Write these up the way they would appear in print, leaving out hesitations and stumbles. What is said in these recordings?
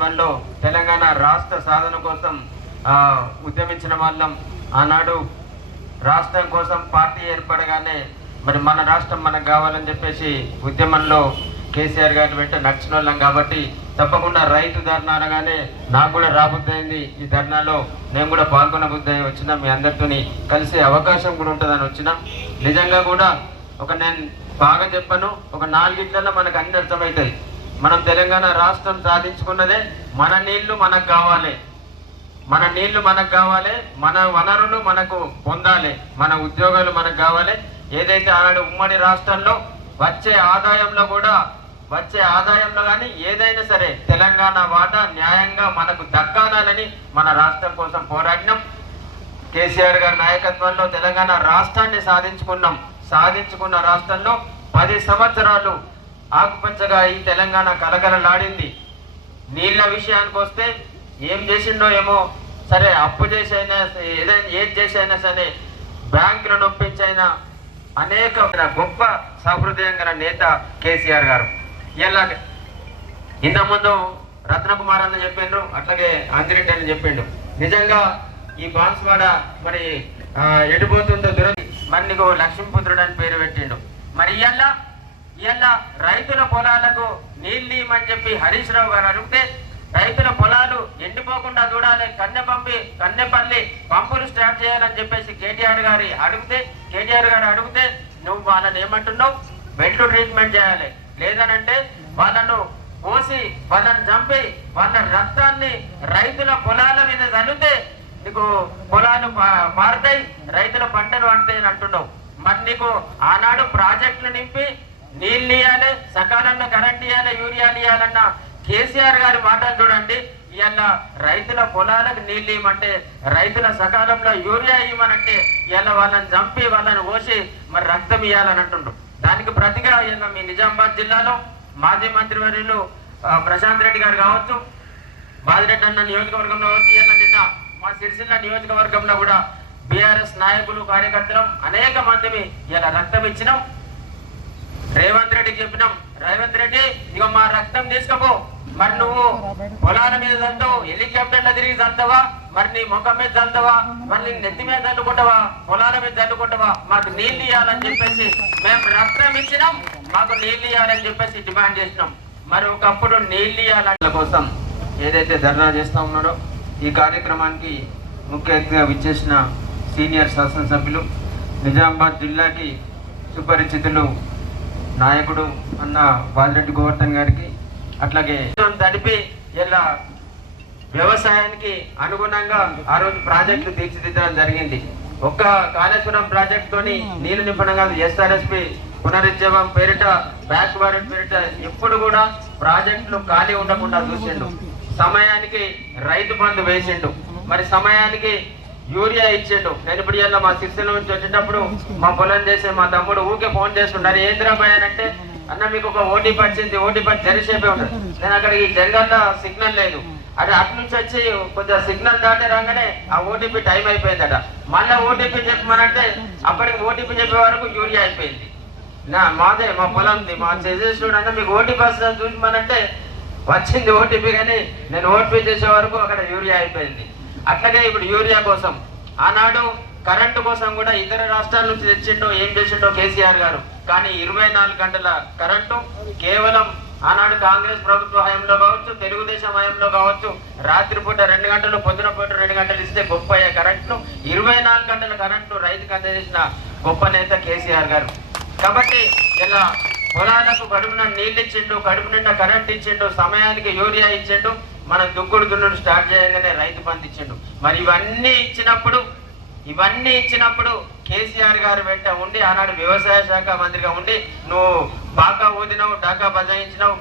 నాయకత్వంలో తెలంగాణ రాష్ట్ర సాధన కోసం ఉద్యమించిన వాళ్ళం. ఆనాడు రాష్ట్రం కోసం పార్టీ ఏర్పడగానే మరి మన రాష్ట్రం మనకు కావాలని చెప్పేసి ఉద్యమంలో కేసీఆర్ గారి వెంట నడిచిన వాళ్ళం కాబట్టి తప్పకుండా రైతు ధర్నా అనగానే నాకు కూడా రాబుద్దయింది. ఈ ధర్నాలో నేను కూడా పాల్గొన బుద్ధి వచ్చిన మీ అందరితోని కలిసే అవకాశం కూడా ఉంటుందని వచ్చిన. నిజంగా కూడా నేను బాగా చెప్పను, ఒక 4 ఇట్లలో మనకు అన్ని అర్థమవుతుంది. మనం తెలంగాణ రాష్ట్రం సాధించుకున్నదే మన నీళ్లు మనకు కావాలి, మన నీళ్లు మనకు కావాలి, మన వనరులు మనకు పొందాలి, మన ఉద్యోగాలు మనకు కావాలి. ఏదైతే ఆనాడు ఉమ్మడి రాష్ట్రంలో వచ్చే ఆదాయంలో కానీ ఏదైనా సరే తెలంగాణ వాటా న్యాయంగా మనకు దక్కాలని మన రాష్ట్రం కోసం పోరాడినాం. కేసీఆర్ గారి నాయకత్వంలో తెలంగాణ రాష్ట్రాన్ని సాధించుకున్న రాష్ట్రంలో 10 సంవత్సరాలు ఆకుపచ్చగా ఈ తెలంగాణ కలకలలాడింది. నీళ్ల విషయానికి వస్తే ఏం చేసిండో ఏమో సరే, అప్పు చేసైనా ఏది చేసైనా సరే బ్యాంకులను ఒప్పించైనా అనేక గొప్ప సహృదయం గల నేత కేసీఆర్ గారు. ఇలా ఇంతకుముందు రత్నకుమార్ అని చెప్పిండ్రు, అట్లాగే అంజిరెడ్డి అని చెప్పిండు. నిజంగా ఈ బాన్స్వాడ మరి ఎడిపోతుందో మరి నీకు లక్ష్మీపుత్రుడు అని పేరు పెట్టిండు. మరి ఇవాళ రైతుల పొలాలకు నీళ్ళు ఇవ్వమని చెప్పి హరీష్ రావు గారు అడిగితే రైతుల పొలాలు ఎండిపోకుండా చూడాలి, కన్నెపల్లి పంపులు స్టార్ట్ చేయాలని చెప్పేసి కేటీఆర్ గారు అడిగితే నువ్వు వాళ్ళని ఏమంటున్నావు, బెడ్లు ట్రీట్మెంట్ చేయాలి, లేదనంటే వాళ్ళను కోసి వాళ్ళని చంపి వాళ్ళ రక్తాన్ని రైతుల పొలాల మీద చల్లితే నీకు పొలాలు పారుతాయి, రైతుల పంటలు పండుతాయి అంటున్నావు. మరి నీకు ఆనాడు ప్రాజెక్టులు నింపి నీళ్ళు ఇవ్వాలి, సకాలంలో కరెంట్ ఇవ్వాలి, యూరియాలు ఇవ్వాలన్న కేసీఆర్ గారి మాటలు చూడండి. ఇవాళ రైతుల పొలాలకు నీళ్ళు ఇవ్వమంటే, రైతుల సకాలంలో యూరియా ఇవ్వమనంటే ఇవాళ వాళ్ళని చంపి వాళ్ళని కోసి మరి రక్తం ఇవ్వాలని అంటుండ్రు. దానికి ప్రతిగా ఇవాళ మీ నిజామాబాద్ జిల్లాలో మాజీ మంత్రివర్యులు ప్రశాంత్ రెడ్డి గారు కావచ్చు, బాదిరెడ్డి అన్న నియోజకవర్గంలో కావచ్చు, ఇవాళ నిన్న మా సిరిసిల్ల నియోజకవర్గంలో కూడా బీఆర్ఎస్ నాయకులు కార్యకర్తలు అనేక మందిని ఇలా రక్తం ఇచ్చినాం. రేవంత్ రెడ్డికి చెప్పినాం, రేవంత్ రెడ్డి ఇక మా రక్తం తీసుకపో, మరి నువ్వు పొలాల మీద చల్లుతావు, హెలికాప్టర్లో తిరిగి చల్లుతావా, మరి నీ ముఖం మీద చల్లుతావా, మరి నీ నెత్తి మీద చల్లుకుంటావా, పొలాల మీద చల్లుకుంటావా, మాకు నీళ్ళు ఇవ్వాలని చెప్పేసి మేము రక్తం ఇచ్చినాం, మాకు నీళ్ళు ఇవ్వాలని చెప్పేసి డిమాండ్ చేసినాం. మరి ఒకప్పుడు నీళ్ళు ఇవ్వాల కోసం ఏదైతే ధర్నా చేస్తా ఉన్నారో ఈ కార్యక్రమానికి ముఖ్య అతిథిగా విచ్చేసిన సీనియర్ శాసనసభ్యులు, నిజామాబాద్ జిల్లాకి సుపరిచితులు నాయకుడు అన్న బాలిరెడ్డి గోవర్ధన్ గారికి, అట్లాగే తడిపి ఇలా వ్యవసాయానికి అనుగుణంగా ఆ రోజు ప్రాజెక్టులు తీర్చిదిద్దడం జరిగింది. ఒక్క కాళేశ్వరం ప్రాజెక్టుతోని నీళ్లు నింపడం కాదు, ఎస్ఆర్ఎస్పి పునరుజ్జీవం పేరిట, బ్యాక్వర్డ్ పేరిట ఎప్పుడు కూడా ప్రాజెక్టులు ఖాళీ ఉండకుండా చూసిండు. సమయానికి రైతు బంధు వేసిండు, మరి సమయానికి యూరియా ఇచ్చిండు. నేను ఇప్పుడు ఇలా మా సిరిసిల్ల నుంచి వచ్చేటప్పుడు మా పొలం చేసే మా తమ్ముడు ఊకే ఫోన్ చేస్తుంటారు, ఏంద్రాబాయ్ అంటే అన్న మీకు ఒక ఓటీపీ వచ్చింది, ఓటీపీ జరిసేపే ఉంటుంది. నేను అక్కడ ఈ జంగల్లో సిగ్నల్ లేదు, అటు నుంచి వచ్చి కొద్దిగా సిగ్నల్ దాటే రాగానే ఆ ఓటీపీ టైం అయిపోయిందట. మళ్ళీ ఓటీపీ చెప్పమనంటే అప్పటికి ఓటీపీ చెప్పే వరకు యూరియా అయిపోయింది. మాదే మా పొలంది మా చేసేసుడు అంటే మీకు ఓటీపీ వస్తుంది చూసిమనంటే వచ్చింది ఓటీపీ, కానీ నేను ఓటీపీ చేసే వరకు అక్కడ యూరియా అయిపోయింది. అట్లాగే ఇప్పుడు యూరియా కోసం ఆనాడు కరెంటు కోసం కూడా ఇతర రాష్ట్రాల నుంచి తెచ్చిండో ఏం చేసిండో కేసీఆర్ గారు, కానీ 24 గంటల కరెంటు కేవలం ఆనాడు కాంగ్రెస్ ప్రభుత్వ హయాంలో కావచ్చు, తెలుగుదేశం హయాంలో కావచ్చు, రాత్రిపూట 2 గంటలు పొద్దున పూట 2 గంటలు ఇస్తే గొప్ప అయ్యే కరెంటును 24 గంటల కరెంటు రైతుకు అందజేసిన గొప్ప నేత కేసీఆర్ గారు. కాబట్టి ఇలా పొలాలకు కడుపున నీళ్ళు ఇచ్చిండు, కడుపు నిండా కరెంట్ ఇచ్చిండు, సమయానికి యూరియా ఇచ్చిండు, మనం దుక్కుడు దున్నుడు స్టార్ట్ చేయగానే రైతు బంధు ఇచ్చిండు. మరి ఇవన్నీ ఇచ్చినప్పుడు కేసీఆర్ గారు వెంట ఉండి ఆనాడు వ్యవసాయ శాఖ మంత్రిగా ఉండి నువ్వు బాకా ఊదినావు, డాకా బజాయించినావు,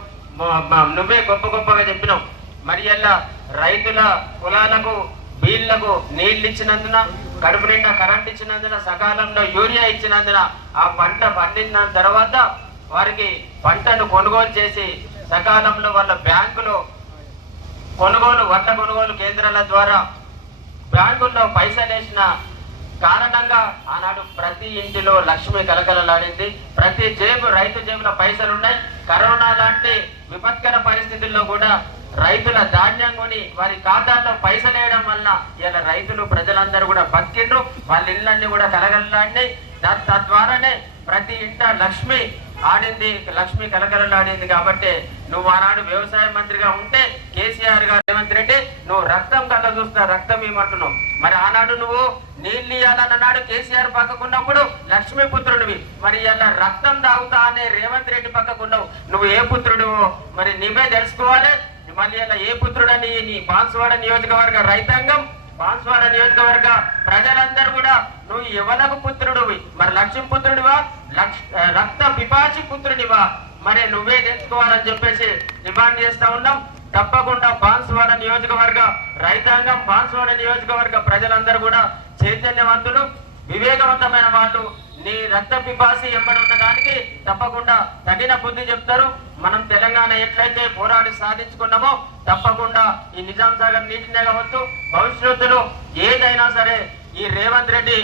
నువ్వే గొప్పగా చెప్పినావు. మరి అలా రైతుల పొలాలకు బీళ్లకు నీళ్లు ఇచ్చినందున, కడుపు నిండా కరెంట్ ఇచ్చినందున, సకాలంలో యూరియా ఇచ్చినందున ఆ పంట పండిన తర్వాత వారికి పంటను కొనుగోలు చేసి సకాలంలో వాళ్ళ బ్యాంకులో వడ్ల కొనుగోలు కేంద్రాల ద్వారా బ్యాంకుల్లో పైసలు వేసిన కారణంగా ఆనాడు ప్రతి ఇంటిలో లక్ష్మి కలకలలాడింది. ప్రతి రైతు జేబులో పైసలు ఉన్నాయి. కరోనా లాంటి విపత్కర పరిస్థితుల్లో కూడా రైతుల ధాన్యం కొని వారి ఖాతాల్లో పైసలు వేయడం వల్ల ఇలా రైతులు ప్రజలందరూ కూడా బతికిండ్రు, వాళ్ళ ఇళ్ళన్నీ కూడా కలగలలాడినాయి. తద్వారానే ప్రతి ఇంట లక్ష్మి ఆడింది, లక్ష్మి కలకలలాడింది. కాబట్టి నువ్వు ఆనాడు వ్యవసాయ మంత్రిగా ఉంటే కేసీఆర్ గారు, రేవంత్ రెడ్డి నువ్వు రక్తం కథ చూస్తా రక్తం ఇవ్వమంటున్నావు. మరి ఆనాడు నువ్వు నీళ్ళు ఇవ్వాలన్నాడు కేసీఆర్ పక్కకున్నప్పుడు లక్ష్మీపుత్రుడివి, మరి ఇలా రక్తం తాగుతా అనే రేవంత్ రెడ్డి పక్కకున్నావు. నువ్వు ఏ పుత్రుడు మరి నువ్వే తెలుసుకోవాలి. మళ్ళీ ఇలా ఏ పుత్రుడని నీ బాన్సువాడ నియోజకవర్గ రైతాంగం, బాన్సువాడ నియోజకవర్గ ప్రజలందరూ కూడా నువ్వు ఎవలకు పుత్రుడివి, మరి లక్ష్మీ పుత్రుడివా, రక్త పిపాచి పుత్రుడివా, మరి నువ్వే తెలుసుకోవాలని చెప్పేసి డిమాండ్ చేస్తా ఉన్నాం. తప్పకుండా బాన్సువాడ నియోజకవర్గ రైతాంగం, బాన్సువాడ నియోజకవర్గ ప్రజలందరూ కూడా చైతన్యవంతులు, వివేకవంతమైన వాళ్ళు. నీ రక్త పిపాసి ఎంబడి ఉన్న దానికి తప్పకుండా తగిన బుద్ధి చెప్తారు. మనం తెలంగాణ ఎట్లయితే పోరాడి సాధించుకున్నామో తప్పకుండా ఈ నిజాం సాగర్ నీటినే కావచ్చు, భవిష్యత్తులో ఏదైనా సరే ఈ రేవంత్ రెడ్డి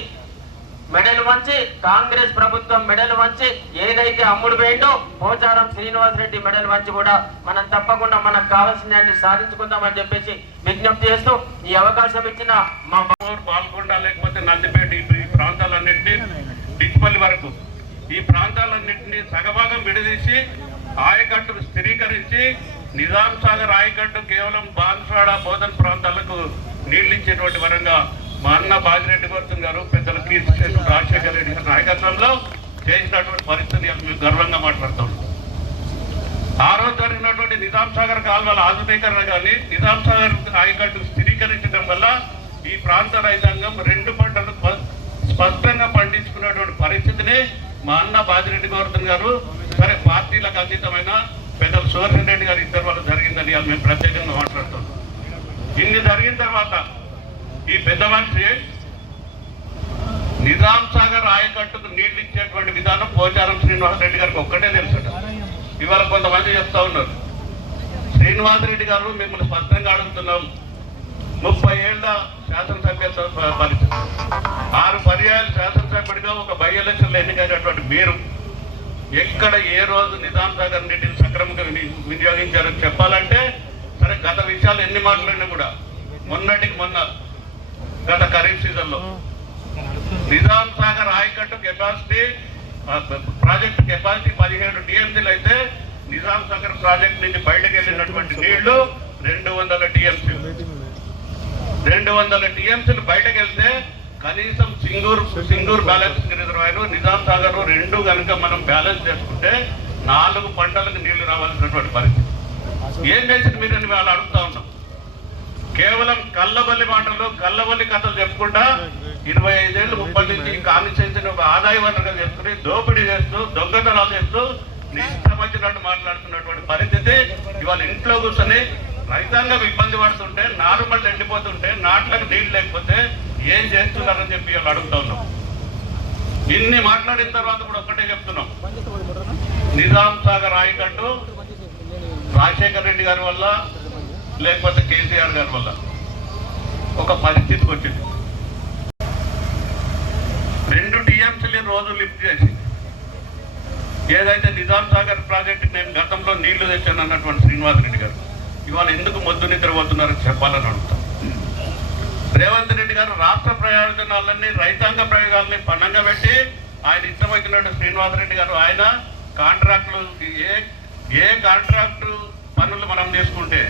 మెడలు వంచి, కాంగ్రెస్ ప్రభుత్వం మెడలు వంచి, ఏదైతే అమ్ముడు పోయిందో పోచారం శ్రీనివాస్ రెడ్డి మెడలు వంచి కూడా మనం తప్పకుండా మనకు కావాల్సిన సాధించుకుందామని చెప్పేసి విజ్ఞప్తి చేస్తూ ఈ అవకాశం ఇచ్చిన మా పాల్గొండ, లేకపోతే నందిపేట, ఈ ప్రాంతాలన్నింటినీ డిచ్పల్లి వరకు ఈ ప్రాంతాలన్నింటినీ సగభాగం విడదీసి ఆయకట్టును స్థిరీకరించి నిజాం సాగర్ ఆయకట్టు కేవలం బాన్స్వాడ, బోధన్ ప్రాంతాలకు నీళ్లు ఇచ్చేటువంటి వరంగా మా అన్న బాజిరెడ్డి గౌతమ్ గారు, పెద్దల కీర్తిశేషు రాజశేఖర రెడ్డి గారి నాయకత్వంలో చేసినటువంటి పరిస్థితిని మేము గర్వంగా మాట్లాడుతాం. ఆ రోజు జరిగినటువంటి నిజాం సాగర్ కాలువల ఆధునీకరణ కానీ, నిజాం సాగర్ ఆయకట్టును స్థిరీకరించడం వల్ల ఈ ప్రాంత రైతాంగం 2 పంటలు స్పష్టంగా పండించుకున్నటువంటి పరిస్థితిని మా అన్న బాజిరెడ్డి గౌతమ్ గారు, సరే పార్టీలకు అతీతమైన పెద్దలు సుదర్శన్ రెడ్డి గారు ఇద్దరు వల్ల జరిగిందని మేము ప్రత్యేకంగా మాట్లాడుతున్నాం. ఇన్ని జరిగిన తర్వాత ఈ పెద్ద మనిషి నిజాం సాగర్ ఆయకట్టుకు నీళ్లు ఇచ్చేటువంటి విధానం పోచారం శ్రీనివాస్ రెడ్డి గారికి ఒక్కటే తెలుసట. ఇవాళ కొంతమంది చెప్తా ఉన్నారు, శ్రీనివాస్ రెడ్డి గారు మిమ్మల్ని స్పష్టంగా అడుగుతున్నాం, 30 ఏళ్ల శాసనసభ్యత్వ పరిస్థితి, 6 పర్యాయాలు శాసనసభ్యుడిగా ఒక బై ఎలక్షన్లో ఎన్నికైనటువంటి మీరు ఎక్కడ ఏ రోజు నిజాం సాగర్ నీటిని సక్రమంగా వినియోగించారని చెప్పాలంటే, సరే గత విషయాలు ఎన్ని మాట్లాడినా కూడా మొన్నటికి మొన్న గత ఖరీఫ్ సీజన్లో నిజాం సాగర్ ఆయకట్టు కెపాసిటీ, ప్రాజెక్టు కెపాసిటీ 17 టీఎంసీలు అయితే నిజాం సాగర్ ప్రాజెక్ట్ నుంచి బయటకు వెళ్ళినటువంటి నీళ్లు 200 టీఎంసీలు. 200 టీఎంసీలు బయటకు వెళ్తే కనీసం సింగూర్ బ్యాలెన్స్ రిజర్వాయర్, నిజాం సాగర్ 2 కనుక మనం బ్యాలెన్స్ చేసుకుంటే 4 పంటలకు నీళ్లు రావాల్సినటువంటి పరిస్థితి. ఏం చేసింది మీరని వాళ్ళు అడుగుతా ఉన్నాం. కేవలం కళ్ళబల్లి మాటలు, కళ్ళబల్లి కథలు చెప్పుకుంటా 25 ఏళ్ళు 30 నుంచి కాన్స్టిట్యూన్సీని ఒక ఆదాయ వనరుగా చేసుకుని దోపిడీ చేస్తూ, దొంగతనాలు చేస్తూ ఇష్టం వచ్చినట్టు మాట్లాడుతున్నటువంటి పరిస్థితి. ఇవాళ ఇంట్లో కూర్చొని రైతాంగం ఇబ్బంది పడుతుంటే, నారుమళ్ళు ఎండిపోతుంటే, నాట్లకు నీళ్లు లేకపోతే ఏం చేస్తున్నారని చెప్పి వాళ్ళు అడుగుతా ఉన్నాం. ఇన్ని మాట్లాడిన తర్వాత కూడా ఒక్కటే చెప్తున్నాం, నిజాం సాగర్ ఆయకట్టు రాజశేఖర రెడ్డి గారి వల్ల లేకపోతే కేసీఆర్ గారి వల్ల ఒక పరిస్థితికి వచ్చింది. 2 టీఎంసీలు రోజు లిఫ్ట్ చేసి ఏదైతే నిజాం సాగర్ ప్రాజెక్టు నేను గతంలో నీళ్లు తెచ్చాను అన్నటువంటి శ్రీనివాస్ రెడ్డి గారు ఇవాళ ఎందుకు మొద్దు నిద్రపోతున్నారని చెప్పాలని అడుగుతాం. రేవంత్ రెడ్డి గారు రాష్ట్ర ప్రయోజనాలన్నీ, రైతాంగ ప్రయోజనాలని పన్నంగా పెట్టి ఆయన ఇష్టమైనటువంటి శ్రీనివాస్ రెడ్డి గారు ఆయన కాంట్రాక్టులు, ఏ కాంట్రాక్టు పనులు మనం చేసుకుంటే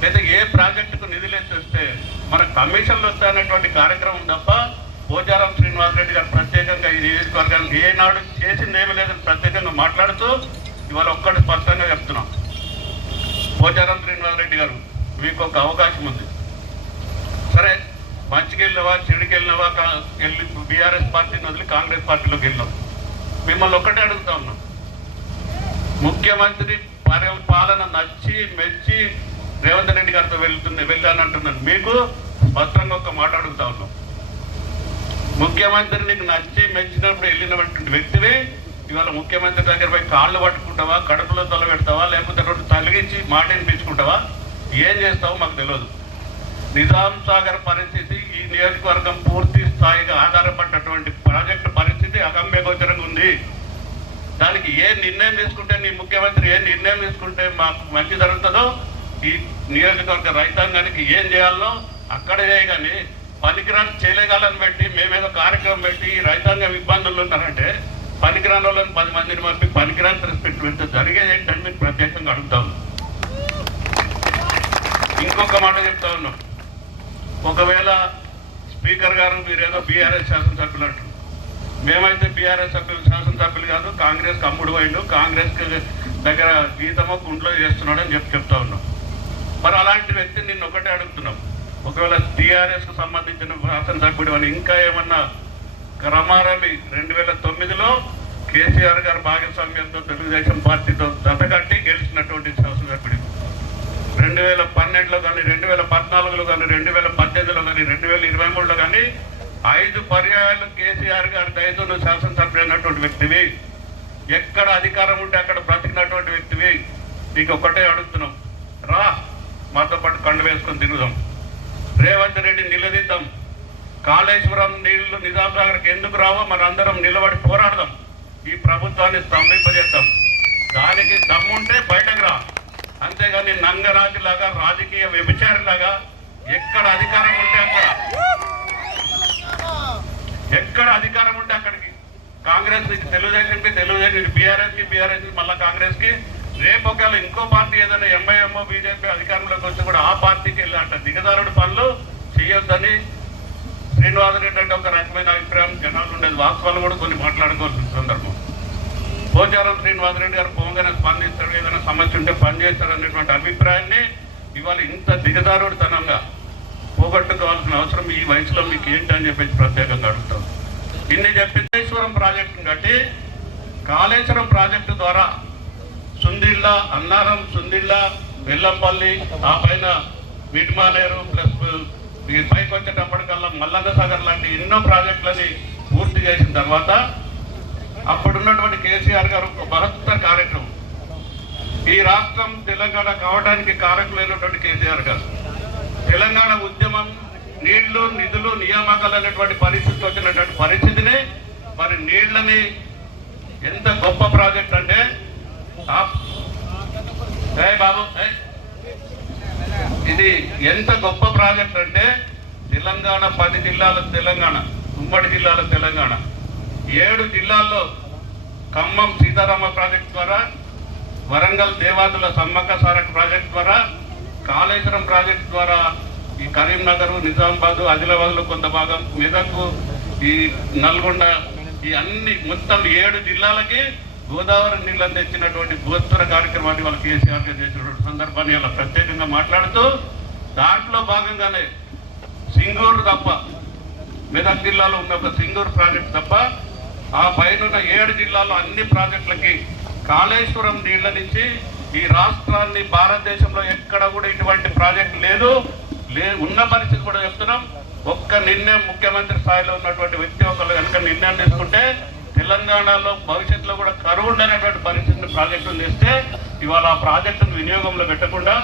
లేదా ఏ ప్రాజెక్టుకు నిధులు తెస్తే మనకు కమిషన్లు వస్తాయనేటువంటి కార్యక్రమం తప్ప పోచారం శ్రీనివాస్ రెడ్డి గారు ప్రత్యేకంగా ఈ నియోజకవర్గానికి ఏనాడు చేసింది ఏమీ లేదని ప్రత్యేకంగా మాట్లాడుతూ ఇవాళ ఒక్కటి స్పష్టంగా చెప్తున్నాం. పోచారం శ్రీనివాస్ రెడ్డి గారు మీకు ఒక అవకాశం ఉంది, సరే మంచికి వెళ్ళినవా చెడుకి వెళ్ళినవా, వెళ్ళి బీఆర్ఎస్ పార్టీని వదిలి కాంగ్రెస్ పార్టీలోకి వెళ్ళినాం. మిమ్మల్ని ఒక్కటే అడుగుతా ఉన్నాం, ముఖ్యమంత్రి పాలన నచ్చి మెచ్చి రేవంత్ రెడ్డి గారితో వెళ్ళానంటున్నాను. మీకు స్పష్టంగా ఒక మాట అడుగుతా ఉన్నాం, ముఖ్యమంత్రి నీకు నచ్చి మెచ్చినప్పుడు వెళ్ళినటువంటి వ్యక్తివి ఇవాళ ముఖ్యమంత్రి దగ్గర పోయి కాళ్ళు పట్టుకుంటావా, కడుపులో తొలబెడతావా, లేకపోతే 2 తలిగించి మాట వినిపించుకుంటావా, ఏం చేస్తావో మాకు తెలియదు. నిజాం సాగర్ పరిస్థితి ఈ నియోజకవర్గం పూర్తి స్థాయిగా ఆధారపడ్డటువంటి ప్రాజెక్టు పరిస్థితి అగమ్యగోచరంగా ఉంది. దానికి ఏ నిర్ణయం తీసుకుంటే, నీ ముఖ్యమంత్రి ఏ నిర్ణయం తీసుకుంటే మాకు మంచి జరుగుతుందో ఈ నియోజకవర్గ రైతాంగానికి ఏం చేయాలో అక్కడ చేయగాని పనికిరాని చేయలేగాలని పెట్టి మేమేదో కార్యక్రమం పెట్టి రైతాంగం ఇబ్బందులు ఉన్నారంటే పనికిరాని వాళ్ళని 10 మందిని పంపి పనికిరాని రెస్పెక్ట్ పెడితే జరిగేది ఏంటని మీరు ప్రత్యేకంగా అడుగుతా ఉన్నాం. ఇంకొక మాట చెప్తా ఉన్నాం, ఒకవేళ స్పీకర్ గారు మీరేదో బీఆర్ఎస్ శాసనసభ్యులు అంటారు, మేమైతే బీఆర్ఎస్ శాసనసభ్యులు కాదు, కాంగ్రెస్ అమ్ముడు పోయిండు, కాంగ్రెస్ దగ్గర గీతమో గుంట్లో చేస్తున్నాడు అని చెప్తా ఉన్నాం. మరి అలాంటి వ్యక్తిని నిన్ను ఒకటే అడుగుతున్నాం, ఒకవేళ టీఆర్ఎస్ కు సంబంధించిన శాసనసభ్యుడు అని ఇంకా ఏమన్నా క్రమారమి 2009లో కేసీఆర్ గారు భాగస్వామ్యంతో తెలుగుదేశం పార్టీతో జతకట్టి గెలిచినటువంటి శాసనసభ్యుడు 2012లో కానీ 2014లో కానీ 2018లో కానీ 2023లో కానీ 5 పర్యాయాలు కేసీఆర్ గారి దయతో శాసనసభ్యుడు అయినటువంటి వ్యక్తివి, ఎక్కడ అధికారం ఉంటే అక్కడ బ్రతికినటువంటి వ్యక్తివి. నీకు ఒకటే అడుగుతున్నాం, రా మాతో పాటు కండు వేసుకొని తిరుగుదాం, రేవంత్ రెడ్డి నిలదీద్దాం, కాళేశ్వరం నీళ్లు నిజాం సాగర్కి ఎందుకు రావో మనందరం నిలబడి పోరాడదాం, ఈ ప్రభుత్వాన్ని స్తంభింపజేద్దాం. దానికి దమ్ముంటే బయటకు రా, అంతేగాని నంగరాజులాగా రాజకీయ వ్యభిచారిలాగా ఎక్కడ అధికారం ఉంటే అక్కడికి కాంగ్రెస్ నుంచి తెలుగుదేశంకి, తెలుగుదేశం బీఆర్ఎస్కి మళ్ళీ కాంగ్రెస్కి, రేపు ఒకవేళ ఇంకో పార్టీ ఏదైనా ఎంఐఎంఓ బీజేపీ అధికారంలోకి వచ్చి కూడా ఆ పార్టీకి వెళ్ళి అంట దిగదారుడు పనులు చేయొద్దని శ్రీనివాసరెడ్డి అంటే ఒక రకమైన అభిప్రాయం జనాలు ఉండేది. వాస్తవాలు కూడా కొన్ని మాట్లాడుకోవాల్సిన సందర్భం. పోచారం శ్రీనివాసరెడ్డి గారు పోగానే స్పందిస్తాడు, ఏదైనా సమస్య ఉంటే పనిచేస్తాడు అనేటువంటి అభిప్రాయాన్ని ఇవాళ ఇంత దిగదారుడుతనంగా పోగొట్టుకోవాల్సిన అవసరం ఈ వయసులో మీకు ఏంటి అని చెప్పేసి ప్రత్యేకంగా అడుగుతాం. ఇన్ని చెప్పి కాళేశ్వరం ప్రాజెక్టును కట్టి కాళేశ్వరం ప్రాజెక్టు ద్వారా సుందిళ్ళ, అన్నారం, సుందిళ్ళ, వెల్లంపల్లి, ఆ పైన మిడ్మానేరు ప్లస్ పైకి వచ్చేటప్పటికల్లా మల్లన్న సాగర్ లాంటి ఎన్నో ప్రాజెక్టులని పూర్తి చేసిన తర్వాత అప్పుడున్నటువంటి కేసీఆర్ గారు ఒక బృహత్తర కార్యక్రమం, ఈ రాష్ట్రం తెలంగాణ కావడానికి కారకులైనటువంటి కేసీఆర్ గారు తెలంగాణ ఉద్యమం నీళ్లు, నిధులు, నియామకాలు అనేటువంటి పరిస్థితి వచ్చినటువంటి పరిస్థితిని మరి నీళ్లని ఎంత గొప్ప ప్రాజెక్ట్ అంటే బాబు ఇది ఎంత గొప్ప ప్రాజెక్ట్ అంటే తెలంగాణ 10 జిల్లాల తెలంగాణ, ఉమ్మడి జిల్లాల తెలంగాణ 7 జిల్లాల్లో ఖమ్మం సీతారామ ప్రాజెక్ట్ ద్వారా, వరంగల్ దేవాదుల సమ్మక్క సారక ప్రాజెక్ట్ ద్వారా, కాళేశ్వరం ప్రాజెక్ట్ ద్వారా ఈ కరీంనగర్, నిజామాబాద్, ఆదిలాబాద్లో కొంత భాగం, మెదక్, ఈ నల్గొండ, ఈ అన్ని మొత్తం 7 జిల్లాలకి గోదావరి నీళ్ళని తెచ్చినటువంటి భూస్తర కార్యక్రమాన్ని వాళ్ళు కేసీఆర్ గారు చేసినటువంటి సందర్భాన్ని ఇలా ప్రత్యేకంగా మాట్లాడుతూ దాంట్లో భాగంగానే సింగూరు తప్ప, మెదక్ జిల్లాలో ఉన్న ఒక సింగూరు ప్రాజెక్ట్ తప్ప ఆ పైన 7 జిల్లాల్లో అన్ని ప్రాజెక్టులకి కాళేశ్వరం నీళ్ళనిచ్చి ఈ రాష్ట్రాన్ని భారతదేశంలో ఎక్కడ కూడా ఇటువంటి ప్రాజెక్ట్ లేదు, ఉన్న పరిస్థితి కూడా చెప్తున్నాం. ఒక్క నిర్ణయం ముఖ్యమంత్రి స్థాయిలో ఉన్నటువంటి వ్యక్తి ఒకళ్ళు కనుక నిర్ణయం తీసుకుంటే తెలంగాణలో భవిష్యత్తులో కూడా కరువు ఉండేటువంటి పరిస్థితిని ప్రాజెక్టును తెస్తే ఇవాళ ఆ ప్రాజెక్టును వినియోగంలో పెట్టకుండా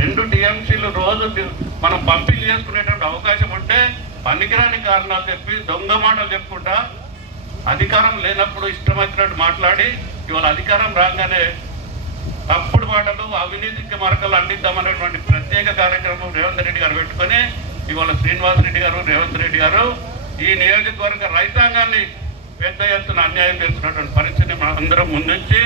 2 టీఎంసీలు రోజు మనం పంపిణీ చేసుకునేటువంటి అవకాశం ఉంటే పనికిరాని కారణాలు చెప్పి దొంగ మాటలు చెప్పుకుంటా అధికారం లేనప్పుడు ఇష్టం వచ్చినట్టు మాట్లాడి ఇవాళ అధికారం రాగానే తప్పుడు మాటలు, అవినీతికి మరకలు అందిద్దామనేటువంటి ప్రత్యేక కార్యక్రమం రేవంత్ రెడ్డి గారు పెట్టుకొని ఇవాళ శ్రీనివాసరెడ్డి గారు, రేవంత్ రెడ్డి గారు ఈ నియోజకవర్గ రైతాంగాన్ని పెద్ద ఎత్తున అన్యాయం చేస్తున్నటువంటి పరిస్థితిని మనం అందరం ముందుంచి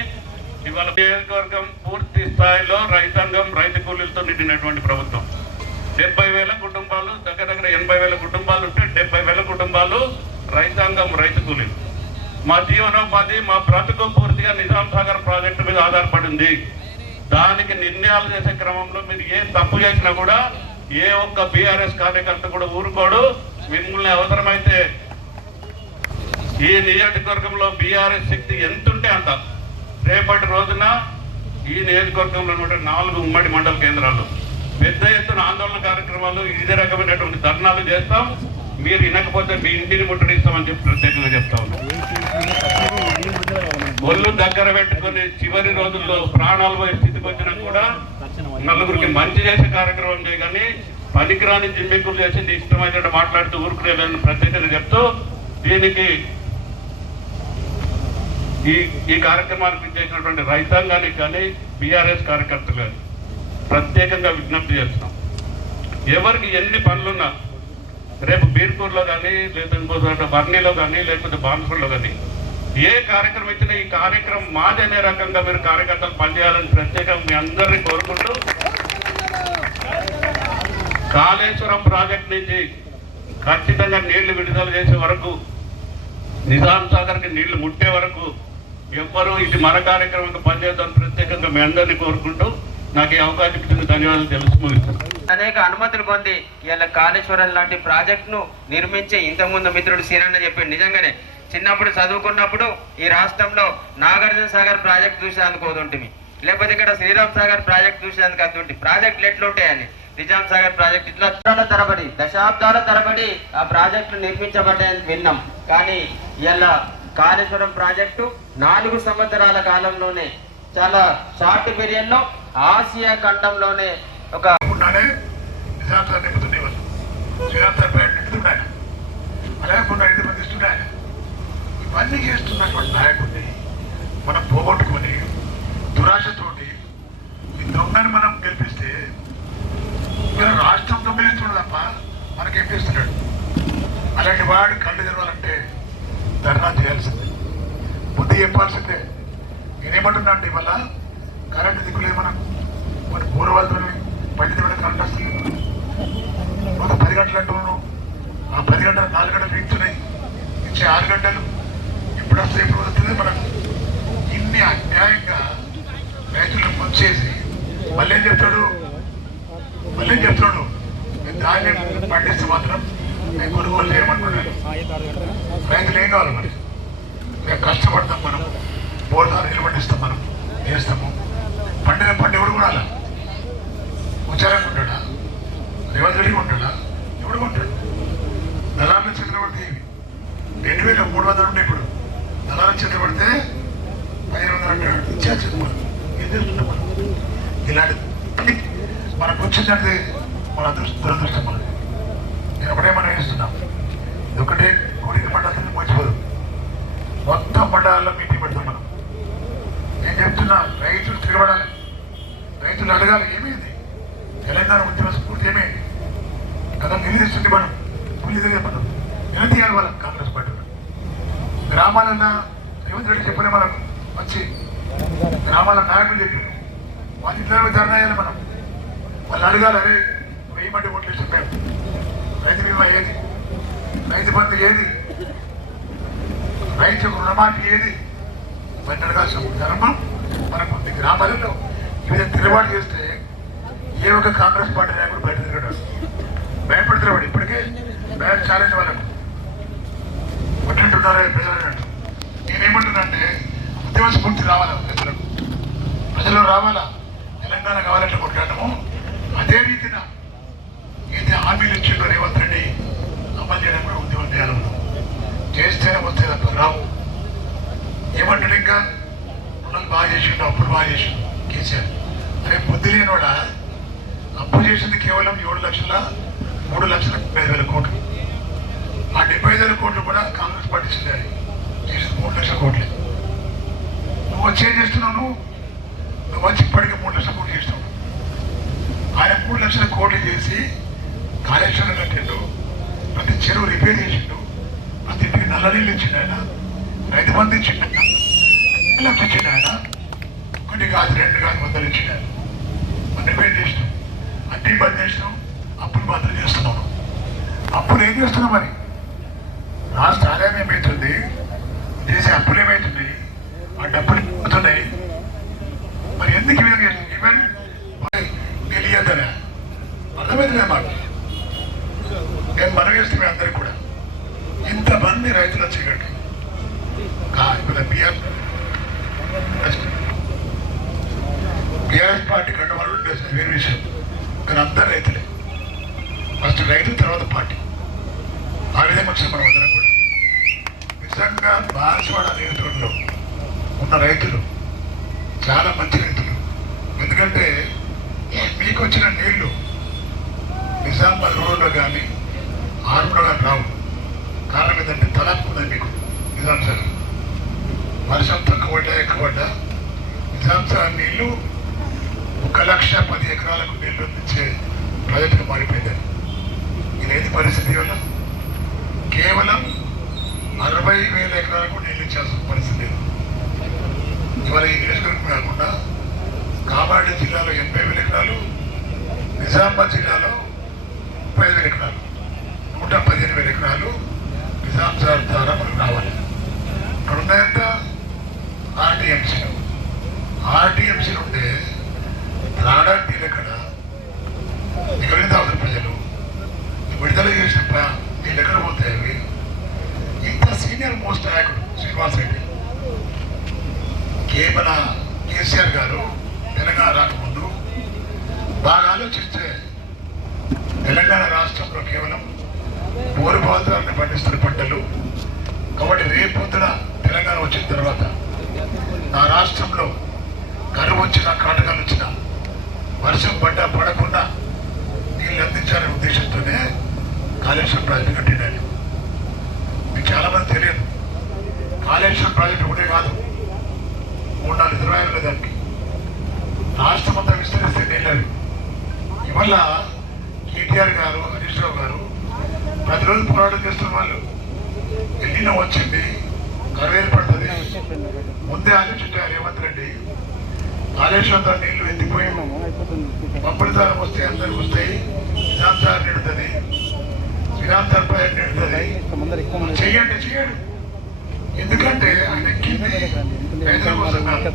ఇవాళ నియోజకవర్గం పూర్తి స్థాయిలో రైతాంగం, రైతు కూలీలతో నిండినటువంటి ప్రభుత్వం. 70,000 కుటుంబాలు, దగ్గర 80,000 కుటుంబాలు ఉంటే 70,000 కుటుంబాలు రైతాంగం, రైతు కూలీలు. మా జీవనోపాధి, మా బ్రతుకు పూర్తిగా నిజాం సాగర్ ప్రాజెక్టు మీద ఆధారపడింది. దానికి నిర్ణయాలు చేసే క్రమంలో మీరు ఏ తప్పు చేసినా కూడా ఏ ఒక్క బీఆర్ఎస్ కార్యకర్త కూడా ఊరుకోడు. మిమ్మల్ని అవసరమైతే ఈ నియోజకవర్గంలో బీఆర్ఎస్ శక్తి ఎంతుంటే అంత రేపటి రోజున ఈ నియోజకవర్గంలో ఉన్న 4 ఉమ్మడి మండల కేంద్రాలు పెద్ద ఎత్తున ఆందోళన కార్యక్రమాలు, ఇదే రకమైనటువంటి ధర్నాలు చేస్తాం. మీరు వినకపోతే మీ ఇంటిని ముట్టడిస్తామని చెప్పి ప్రత్యేకంగా చెప్తా ఉన్నాం. ఒళ్ళు దగ్గర పెట్టుకుని చివరి రోజుల్లో ప్రాణాలు పోయే స్థితికి వచ్చినా కూడా నలుగురికి మంచి చేసే కార్యక్రమం చేయగాని పనికిరాని జిమ్మికులు చేసి ఇష్టమైనట్టు మాట్లాడుతూ ఊరుకునేదని ప్రత్యేకంగా చెప్తూ దీనికి ఈ కార్యక్రమానికి చేసినటువంటి రైతాంగానికి కానీ బీఆర్ఎస్ కార్యకర్తలు కానీ ప్రత్యేకంగా విజ్ఞప్తి చేస్తున్నాం. ఎవరికి ఎన్ని పనులున్నా రేపు బీర్పూర్లో కానీ లేదా ఇంకో చోట బర్నీలో కానీ లేకపోతే బాన్పూర్లో కానీ ఏ కార్యక్రమం ఇచ్చినా ఈ కార్యక్రమం మాదనే రకంగా మీరు కార్యకర్తలు పనిచేయాలని ప్రత్యేకంగా మీ అందరినీ కోరుకుంటూ, కాళేశ్వరం ప్రాజెక్ట్ నుంచి ఖచ్చితంగా నీళ్లు విడుదల చేసే వరకు, నిజాం సాగర్కి నీళ్లు ముట్టే వరకు ఎవ్వరూ ఇది మన కార్యక్రమంగా పనిచేద్దామని ప్రత్యేకంగా మీ అందరినీ కోరుకుంటూ నాకు ఈ అవకాశం ఇచ్చిన ధన్యవాదాలు తెలుసుకుంటున్నాను. అనేక అనుమతులు పొంది ఇలా కాళేశ్వరం లాంటి ప్రాజెక్టును నిర్మించి ఇంతకుముందు మిత్రుడు సీనన్న చెప్పాడు. నిజంగానే చిన్నప్పుడు చదువుకున్నప్పుడు ఈ రాష్ట్రంలో నాగార్జున సాగర్ ప్రాజెక్ట్ చూసేందుకు పోతుంటిమి, లేకపోతే ఇక్కడ శ్రీరామ్ సాగర్ ప్రాజెక్ట్ చూసేందుకు అతుంటి. ప్రాజెక్టులు ఎట్లుంటాయని నిజాం సాగర్ ప్రాజెక్ట్ ఇట్లా తరబడి దశాబ్దాల తరబడి ఆ ప్రాజెక్టులు నిర్మించబడ్డాయని విన్నాం. కానీ ఇలా కాళేశ్వరం ప్రాజెక్టు 4 సంవత్సరాల కాలంలోనే చాలా షార్ట్ పీరియడ్ లో ఆసియా ఖండంలోనే ఒక ఇవన్నీ చేస్తున్నటువంటి నాయకుడిని మనం పోగొట్టుకొని దురాశతోటి ఈ దొంగని మనం గెలిపిస్తే ఇలా రాష్ట్రం దొంగలిస్తున్నాడు తప్ప మనకి ఎక్కిస్తున్నాడు. అలాంటి వాడు కళ్ళు తెరవాలంటే ధర్నా చేయాల్సిందే, బుద్ధి చెప్పాల్సిందే. నేనేమంటున్నా అంటే ఇవాళ కరెంటు దిక్కులే మనం మన పూర్వాలతో 10 గంటల కరెంట్ వస్తుంది. ఒక 10 గంటలు అంటున్నాను, ఆ 10 గంటలు 4 గంటలు పీకుతున్నాయి, ఇచ్చే 6 గంటలు ఇప్పుడు వస్తే ఎప్పుడు వస్తుంది మనకు. ఇన్ని అన్యాయంగా రైతులను ముంచేసి మళ్ళీ ఏం చెప్తాడు ధాన్యం పండిస్తే మాత్రం మేము కొనుగోలు చేయమంటున్నాను. రైతులు ఏం కావాలి మరి? మేము కష్టపడతాం, మనం బోర్దాలు నిలబడిస్తాం, మనం చేస్తాము. పండిన పండు ఎవడు కొనాలా? ఉచ్చారంగా ఉంటాడా? రేవంత్ రెడ్డి ఉంటాడా? ఎవడు కొంటాడు? దళారుల చేతులు పడితే 2300 ఉండే ఇప్పుడు దళారుల చేతులు పడితే 1500 అంటాడు. ఇచ్చేది మనం ఏం చేస్తున్నాం? మనం ఇలాంటి మనకు వచ్చిందంటే మన దురదృష్టం. మనది నేను ఒకటే మనం వేస్తున్నాం, ఇది ఒకటే కోరిక మండలాన్ని మర్చిపోదు. మొత్తం మండలాల్లో మీటింగ్ పెడతాం మనం. నేను చెప్తున్నా, రైతులు తిరగబడాలి, రైతులు అడగాలి ఏమైంది తెలంగాణ ఉద్యమ స్ఫూర్తి ఏమైంది కదా, నిలదీస్తుంది మనం. పులిదే మనం ఎలా తీయాలి వాళ్ళం కాంగ్రెస్ పార్టీ గ్రామాలన్నా రేవంత్ రెడ్డి చెప్పలే మనకు వచ్చి గ్రామాల నాయకులు చెప్పి వాళ్ళ ఇంట్లో ధర్నా చేయాలి మనం. వాళ్ళు అడగాలి, అరే 1000 మంది ఓట్లు వేసాం మేము, రైతు బీమా ఏది, రైతు బంధు ఏది, రైతు రుణమాఫీ ఏది, ఇవన్నీ అడగాల్సిన ధర్మం మనకు ఉంది. గ్రామాలలో ఈ విధంగా తిరుగుబాటు చేస్తే ఏ ఒక్క కాంగ్రెస్ పార్టీ నాయకుడు బయట తిరగడం భయపడుతున్నాడు. ఇప్పటికే భయం ఛాలెంజ్ వాళ్ళకు కొట్టింటున్నారా ప్రజలు అన్నట్టు. నేనేమంటున్నా అంటే ఉద్యమ స్ఫూర్తి రావాలా ప్రజలు రావాలా, తెలంగాణ కావాలంటే కొట్లాడము. అదే రీతిన ఏదైతే హామీలు ఇచ్చిండో రేవంత్ రెడ్డి అమలు చేయడం కూడా ఉద్యమం చేయాలి. చేస్తేనే వస్తే తప్ప రావు. ఏమంటాడు ఇంకా రుణాలు బాగా చేసిండు, అప్పులు బాగా చేసిండు కేసీఆర్. అరే బుద్ధి లేనివాడ అప్పు చేసింది కేవలం 7,03,75,000 కోట్లు. ఆ 75,000 కోట్లు కూడా కాంగ్రెస్ పార్టీ చేసింది, 3 లక్షల కోట్లే. నువ్వు వచ్చి ఏం చేస్తున్నావు? నువ్వు వచ్చి ఇప్పటికీ 3 లక్షల కోట్లు చేసినావు. ఆయన 3 లక్షల కోట్లు చేసి కాళేశ్వరం కట్టిండు, ప్రతి చెరువు రిపేర్ చేసిండు, ప్రతి ఇంటికి నల్ల నీళ్ళు ఇచ్చిండు ఆయన, రైతు బంధు ఇచ్చిండు, లక్షలు ఇచ్చిండు ఆయన. 1 కాదు 2 కాదు 100 ఇచ్చిండు ఆయన. మనం రిపేర్ చేసినాం, అన్నీ బంద్ చేసినాం, అప్పులు మాత్రం చేస్తున్నాం. అప్పులు ఏం చేస్తున్నాం మరి? రాష్ట్ర ఆదాయం ఏమవుతుంది, చేసే అప్పులు ఏమవుతున్నాయి, ఆ డబ్బులు పోతున్నాయి. మరి ఎందుకు ఈ విధంగా ఈవెన్ తెలియదనే అర్థమైందిలే మాకు. నేను మనం చేస్తున్నాం అందరికి కూడా. ఇంతమంది రైతులు వచ్చేటట్టు ఇప్పుడు బీఆర్ఎస్ పార్టీ కంటే వాళ్ళు ఉండేది వేరే విషయం, కానీ అందరు రైతులే. ఫస్ట్ రైతు తర్వాత పార్టీ, ఆ విధంగా వచ్చిన మనం అందరం కూడా. నిజంగా బాన్సువాడ నియోజకవర్గంలో ఉన్న రైతులు చాలా మంచి రైతులు. ఎందుకంటే మీకు వచ్చిన నీళ్లు నిజామాబాద్ రోడ్లో కానీ ఆరులో కానీ రావు. కారణం ఏంటంటే తలాపు ఉన్నది మీకు నిజాం సాగర్. వర్షం తక్కువ పడ్డా ఎక్కువ పడ్డా నిజాం సాగర్ నీళ్లు 1,10,000 ఎకరాలకు నీళ్లు అందించే ప్రాజెక్టులు మారిపోయింది. ఇదేంటి పరిస్థితి వల్ల కేవలం 60,000 ఎకరాలకు నీళ్లు ఇచ్చాల్సిన పరిస్థితి లేదు. ఇవాళ ఈ నియోజకవర్గం కాకుండా కామారెడ్డి జిల్లాలో 80,000 ఎకరాలు, నిజామాబాద్ జిల్లాలో 30,000 ఎకరాలు, 115,000 ఎకరాలు నిజాం సార్ ద్వారా మనకు రావాలి. ఇక్కడ ఉన్నాయంత ఆర్టీఎంసీలు ఉంటే రావడానికి నీళ్ళు ఎక్కడ మిగిలిన అవసరం ప్రజలు విడుదల చేసిన నీళ్ళు ఎక్కడ పోతాయి? అవి ఇంత సీనియర్ మోస్ట్ నాయకుడు శ్రీనివాస్ రెడ్డి కేవల కేసీఆర్ గారు తెలంగాణ రాకముందు బాగా ఆలోచిస్తే తెలంగాణ రాష్ట్రంలో కేవలం బోరు బావుతారని పండిస్తున్న పంటలు. కాబట్టి రేపు పొద్దున తెలంగాణ వచ్చిన తర్వాత నా రాష్ట్రంలో కరువు వచ్చినా కాటకాలు వచ్చినా వర్షం పడకుండా నీళ్ళు అందించాలనే ఉద్దేశంతోనే కాళేశ్వరం ప్రాజెక్టు కట్టిండాలి. మీకు చాలామంది తెలియదు, కాళేశ్వరం ప్రాజెక్టు ఒకటే కాదు, 3-4 రిజర్వాయర్లు దానికి రాష్ట్రం అంతా విస్తరిస్తే నీళ్ళు. ఇవల్ల కేటీఆర్ గారు, హరీష్ రావు గారు ప్రతిరోజు పోరాటం చేస్తున్న వాళ్ళు ఎల్లిన వచ్చింది, కరువు ఏర్పడుతుంది, ముందే ఆలోచించారు రేవంత్ రెడ్డి. కాళేశ్వరంతో నీళ్లు ఎత్తిపోయి పంపుల ద్వారా వస్తే అందరికి వస్తాయి, నిజాం సార్ నిడుతుంది, శ్రీరామ్ సార్ ప్రాజెక్ట్ నిడుతుంది. చెయ్యడు. ఎందుకంటే ఆయన ఎక్కింది రైతుల కోసం కాదు,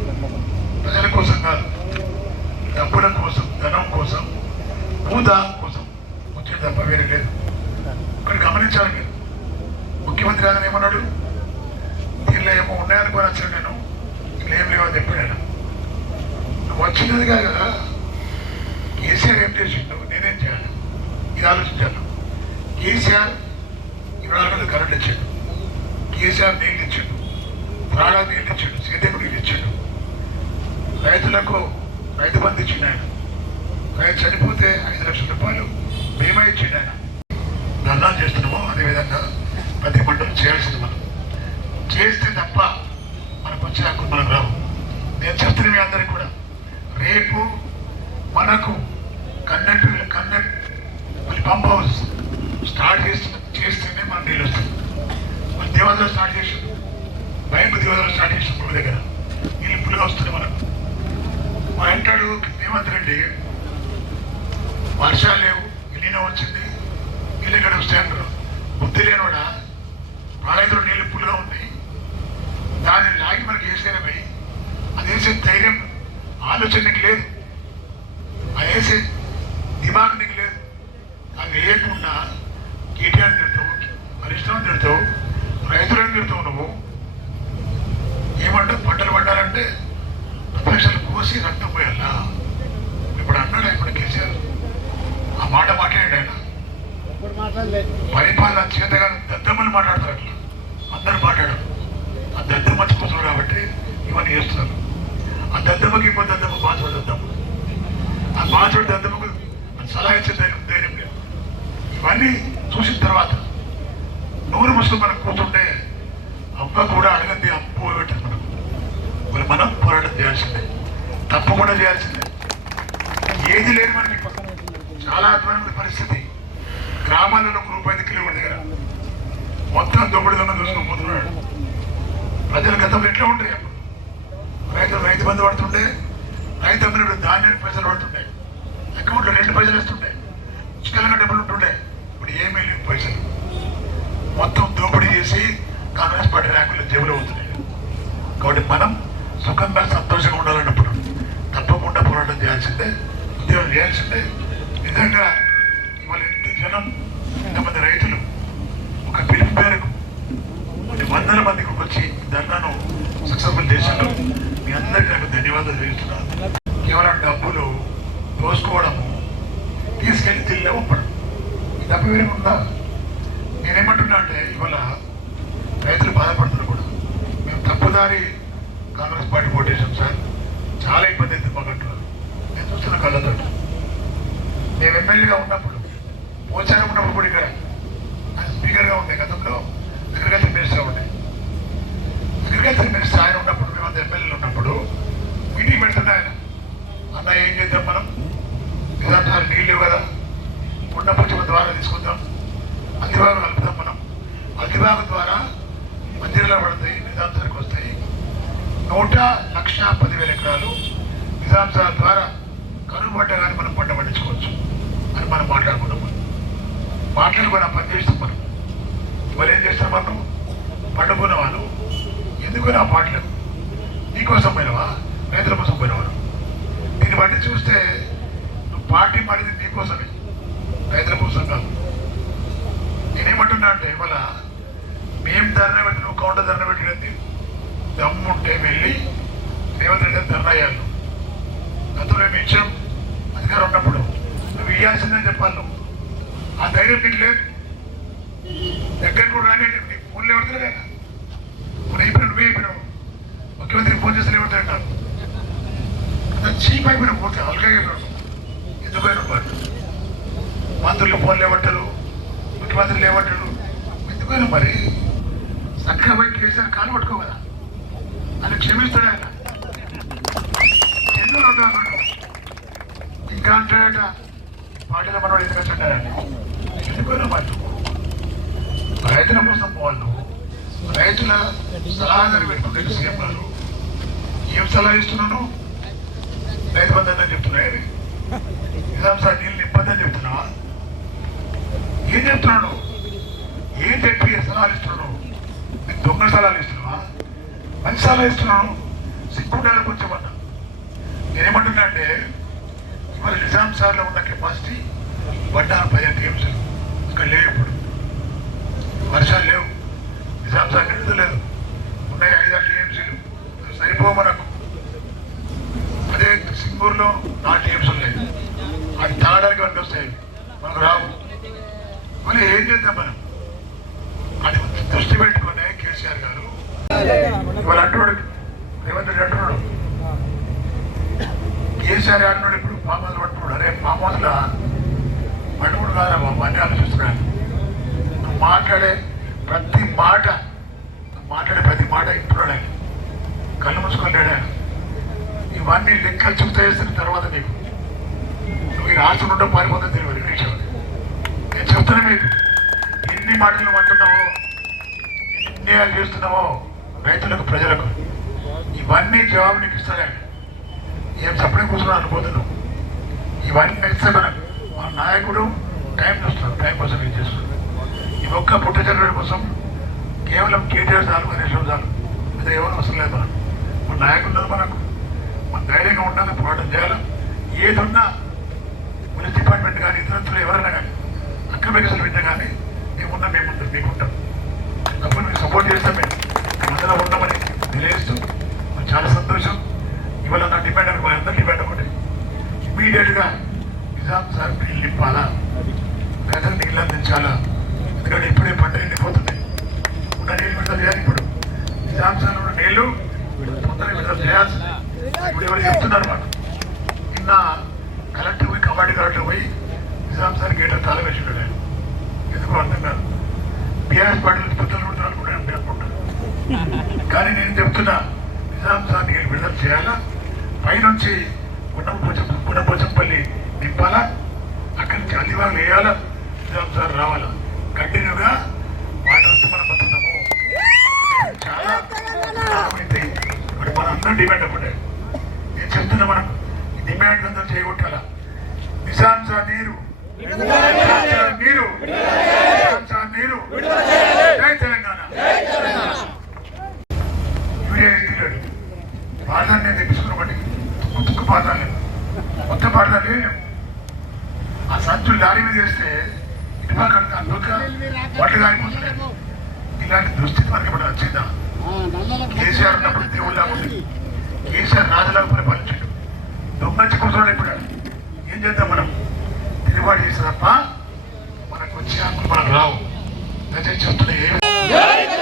ప్రజల కోసం కాదు, డబ్బుల కోసం, ధనం కోసం, హోదా కోసం వచ్చేది తప్ప వేరే లేదు. ఇక్కడ గమనించాలి మీరు. ముఖ్యమంత్రి గారు ఏమన్నాడు? దీనిలో ఏమో ఉన్నాయనుకోని వచ్చాను నేను, ఇలా ఏం లేవని చెప్పాను. నువ్వు వచ్చినదిగా కదా, కేసీఆర్ ఏం చేసిండు, నేనేం చేయాలి, ఇది ఆలోచించాను. కేసీఆర్ 24 గంటలు కరెంట్ ఇచ్చాడు, కేసీఆర్ నీళ్ళు ఇచ్చాడు, ప్రాణా నీళ్ళు ఇచ్చాడు, సేద్యపు నీళ్ళు ఇచ్చాడు, రైతులకు రైతు బంధు ఇచ్చిండు ఆయన, రైతు చనిపోతే 5 లక్షల రూపాయలు బీమా ఇచ్చిండు ఆయన. ధర్నాలు చేస్తున్నామో అదేవిధంగా ప్రతి మండలం చేయాల్సింది మనం చేస్తే తప్ప మనకు వచ్చే హక్కులు మనకు రావు. నేను చెప్తున్నా మీ అందరికీ కూడా, రేపు మనకు కన్నెట్ పంప్ హౌస్ స్టార్ట్ చేస్తేనే మన నీళ్ళు వస్తుంది. మన దేవాలయాలు స్టార్ట్ చేసాం, బయట దేవాలయాలు స్టార్ట్ చేసాం, పుల్ల దగ్గర నీళ్ళు పుల్లుగా వస్తుంది మనకు. మా అంటాడు రేవంత్ రెడ్డి, వర్షాలు లేవు, ఎల్లినో వచ్చింది, నీళ్ళు ఎక్కడ వస్తాయన్నారు. బుద్ధి లేనివాడా, ప్రాణాయితులు నీళ్ళు పుల్లుగా ఉన్నాయి, దాన్ని లాగి మనకి వేసేనే పోయి అది వేసే ధైర్యం ఆలోచన నీకు లేదు, అది వేసే దిమాగ్ నీకు లేదు. అది వేయకుండా కేటీఆర్ తిడతావు, పరిశ్రమ తిడతావు, రైతులను తిడతావు. నువ్వు ఏమంటావు? పంటలు పండాలంటే ప్రతిపక్షాలు కోసి రక్తం పోయాలా? ఇప్పుడు అన్నాడు ఇప్పుడు కేసీఆర్, ఆ మాట మాట్లాడాడు ఆయన. పరిపాలన చేతగా దద్దమ్మని మాట్లాడతారు, అట్లా అందరూ మాట్లాడారు. ఆ దద్దమ్మ మర్చిపోతున్నారు కాబట్టి ఇవన్నీ చేస్తున్నారు. ఆ దద్దమ్మకి ఇంకో దద్దమ్మ బాధపడి దద్దమ్మ, ఆ బాధపడి దద్దమ్మకు సలహా ఇచ్చే ధైర్యం లేదు. ఇవన్నీ చూసిన తర్వాత నూరు ముసులు మనకు కూర్చుంటే అబ్బ కూడా అడగద్ది, అప్పు పెట్టింది మనకు. మరి మనం పోరాటం చేయాల్సిందే, తప్పకుండా చేయాల్సిందే. ఏది లేదు మనకి, చాలా అద్భుతమైన పరిస్థితి. గ్రామాలలో ఒక రూపాయి కిలోమీటర్ దగ్గర మొత్తం దొంగ చూసుకోపోతున్నాడు. ప్రజల గతంలో ఎట్లా ఉంటాయి? అప్పుడు రైతు బంధు పడుతుంటే, రైతు అమ్మినప్పుడు ధాన్యానికి పైసలు పడుతుంటాయి, అకౌంట్లో 2 పైసలు వేస్తుంటాయి, చిక్కలంగా డబ్బులు ఉంటుండే. ఇప్పుడు ఏమీ లేవు పైసలు, మొత్తం దోపిడీ చేసి కాంగ్రెస్ పార్టీ ర్యాంకులు జేబులో అవుతున్నాయి. కాబట్టి మనం సుఖంగా సంతోషంగా ఉండాలన్నప్పుడు తప్పకుండా పోరాటం చేయాల్సిందే, ఉద్యోగం చేయాల్సిందే. నిజంగా ఇవాళ ఇంత జనం, ఇంతమంది రైతులు ఒక పిలుపు మేరకు కొన్ని వందల మందికి వచ్చి ధర్నాను సక్సెస్ఫుల్ చేశారు. మీ అందరికీ నాకు ధన్యవాదాలు తెలుస్తున్నాను. కేవలం డబ్బులు దోసుకోవడము, తీసుకెళ్లి తిరిగి ఒప్పడం, ఈ తప్ప వేరే ఉందా? నేనేమంటున్నా అంటే ఇవాళ రైతులు బాధపడుతున్నారు కూడా. మేము తప్పుదారి కాంగ్రెస్ పార్టీ ఓటేసాం సార్, చాలా ఇబ్బంది అయితే మాకంటున్నారు. నేను చూస్తున్న కళ్ళతో. నేను ఎమ్మెల్యేగా ఉన్నప్పుడు, పోచారం ఉన్నప్పుడు కూడా ఇక్కడ స్పీకర్గా ఉండే, గతంలో అగ్రికల్చర్ మినిస్టర్ ఉండే. అగ్రికల్చర్ మినిస్టర్ ఆయన ఉన్నప్పుడు, మేమంతా ఎమ్మెల్యేలు ఉన్నప్పుడు మీటింగ్ పెడుతుండే ఆయన. అన్న ఏం చేద్దాం మనం నిజాం సార్ నీళ్ళు కదా కొండపూచమ ద్వారా తీసుకుందాం అతిభాగం కలుపుదాం మనం అతిభాగం ద్వారా మందిరాలు పడతాయి నిజాం సార్కి వస్తాయి 1,10,000 ఎకరాలు నిజాం సార్ ద్వారా కరువు పడ్డ కానీ మనం పంట పండించుకోవచ్చు అని మనం మాట్లాడుకున్నాం మాట్లాడుకుని ఆ పని చేస్తాం మనం మరి ఏం చేస్తాం మనం పండుకున్న వాళ్ళు ఎందుకు నా పాటలు నీకోసం పోయినవా రైతుల కోసం పోయినవారు దీన్ని బట్టి చూస్తే నువ్వు పార్టీ మారింది నీకోసమే రైతుల కోసం కాదు నేనేమంటున్నా అంటే ఇవాళ మేము ధరణ పెట్టి నువ్వు కౌంటర్ ధరణ పెట్టినది దమ్ముంటే వెళ్ళి రేవంత్ రెడ్డి ధరణ అయ్యాను గతంలో మేము ఇచ్చాం అధికారం ఉన్నప్పుడు నువ్వు ఇవ్వాల్సిందని చెప్పాలి నువ్వు ఆ ధైర్యం నీకు లేదు దగ్గర కూడా రాని ఫోన్లు ఎవరితో కదా నువ్వు అయిపోయినావు నువ్వే అయిపోయినావు ముఖ్యమంత్రికి ఫోన్ చేసి లేవుతాడు చీప్ అయిపోయినా పూర్తి అల్గా అయిపోయాడు ఎందుకైనా వాడు మంత్రులు ఫోన్ లేవట్టారు ముఖ్యమంత్రి లేవట్టాడు ఎందుకైనా మరి చక్కగా పోయి కేసీఆర్ కాలు పట్టుకో కదా అది క్షమిస్తాడు ఆయన ఎన్నో ఉంటాడు ఇంకా అంటాడట పార్టీలో మనవాడు ఎందుకు వచ్చాడండి ఎందుకైనా మరి రైతుల కోసం పోవాలి నువ్వు రైతుల సలహాదారు పెట్టుకుంటే సీఎం గారు ఏం సలహా ఇస్తున్నాను రైతు బంధు చెప్తున్నాయి నిజాం సార్ నీళ్ళు నింపదని చెప్తున్నావా ఏం చెప్తున్నాడు ఏం చెప్పి సలహాలు ఇస్తున్నాడు నీకు దొంగ సలహాలు ఇస్తున్నావా మంచి సలహా ఇస్తున్నాను సిగ్గుండాలి కొంచెం అన్న నేనేమంటున్నా అంటే ఇవాళ నిజాం సార్లో ఉన్న కెపాసిటీ 15 టీఎంసీలు ఇక్కడ లేవు ఇప్పుడు వర్షాలు లేవు నిజాం సార్ నిధులు లేదు ఉన్నాయి 5-6 టీఎంసీలు సరిపో మనకు అదే సింగూరులో 4 టీఎంసీలు లేదు అది తాగడానికి మనకు వస్తాయి మనకు రావు మరి ఏం చేద్దాం మనం అది దృష్టి పెట్టుకునే కేసీఆర్ గారు ఇవాళ అంటున్నాడు రేవంత్ రెడ్డి అంటున్నాడు కేసీఆర్ అంటున్నాడు ఇప్పుడు ఫామ్ హౌస్ పట్టుకున్నాడు అరే ఫామ్ హౌస్లో పట్టుకుడు కాదా బాబు అన్నీ ఆలోచిస్తున్నాడు నువ్వు మాట్లాడే ప్రతి మాట ఇంటున్నాడు ఆయన కళ్ళు మూసుకొని లేడా ఇవన్నీ లెక్కలు చూస్తే వేసిన తర్వాత నీకు నువ్వు ఈ రాష్ట్రం ఉంటే పారిపోతుంది తెలియదు విషయం నేను చెప్తున్నా మీకు ఎన్ని మాటలు నువ్వు అంటున్నావో ఎన్ని అన్యాయాలు చేస్తున్నావో రైతులకు ప్రజలకు ఇవన్నీ జవాబు నీకు ఇస్తాడు ఆయన ఏం సపడే కూర్చున్నాను అనుకోతున్నావు ఇవన్నీ ఇస్తే మనకు మన నాయకుడు టైం చూస్తున్నాడు టైం కోసం ఏం చేస్తున్నాడు ఈ ఒక్క పుట్ట జరగడం కోసం కేవలం కేటీఆర్ చాలు హరీశ్రావు చాలు ఇది ఎవరు అవసరం లేదు మనకు మన నాయకులు మనకు మన ధైర్యంగా ఉండాలి పోరాటం చేయాలి ఏది ఉన్నా పోలీస్ డిపార్ట్మెంట్ కానీ ఇతరులు ఎవరైనా కానీ అక్రమ కేసులు విన్నా కానీ మేమున్నా మీకుంటాం అప్పుడు మీకు సపోర్ట్ చేస్తాం మేము అందులో ఉన్నామని తెలియజేస్తూ చాలా సంతోషం ఇవాళ నా డిమాండ్ అనుకో అందరి డిమాండ్ ఒకటి ఇమీడియట్గా నిజాం సార్ నీళ్ళు నింపాలా లేదా నీళ్ళు అందించాలా ఎందుకంటే ఇప్పుడే పంట ఎండిపోతుంది ఉన్న నీళ్ళు విడుదల చేయాలి ఇప్పుడు నిజాం సార్ ఉన్న నీళ్లు తొందరగా విడుదల చేయాల్సి ఇప్పుడు ఎవరు చెప్తున్నారు మాట నిన్న కలెక్టర్ పోయి కమాండ్ కలెక్టర్ పోయి నిజాం సార్ గేట్ తాళం వేసినాడు ఆయన ఎందుకో అర్థం కాదు బీఆర్ఎస్ పార్టీలు పెద్దలు కూడా అనుకుంటాను కానీ నేను చెప్తున్నా నిజాం సార్ నీళ్ళు విడుదల చేయాలా పైనుంచి గుణపోచంపల్లి నింపాలా అక్కడి నుంచి అల్లివాళ్ళు వేయాలా నిజాం సార్ రావాలా కంటిన్యూగా వాటర్ వస్తే మనం బతున్నాము చాలా అయితే ఇప్పుడు మన అందరం డిమాండ్ ఒకటే నేను చెప్తున్నా మనం డిమాండ్ అందరూ చేయగొట్టాలా నిజాం సార్ నీరు జై తెలంగాణ యూరియా ఎత్తిలాడు పాదాన్ని నేను తెప్పించుకున్నప్పటి తుక్కు పాదాలు మొత్తం పాదాలు లేవు ఆ సంచులు లారీ మీద వేస్తే ఇటుపక్క అందుక బట్టలు కానిపోతలేదు ఇలాంటి దుస్థితి మనకి ఇప్పుడు వచ్చిందా కేసీఆర్ ఉన్నప్పుడు దేవుళ్ళ ఉంది కేసీఆర్ రాజులాగా పరిపాలించాడు దొంగచ్చి కూర్చోడు ఇప్పుడు ఏం చేద్దాం మనం తిరుగుబాటు చేసిన తప్ప మనకు వచ్చే హక్కులు మనకు రావు దయచేసి చెప్తున్నా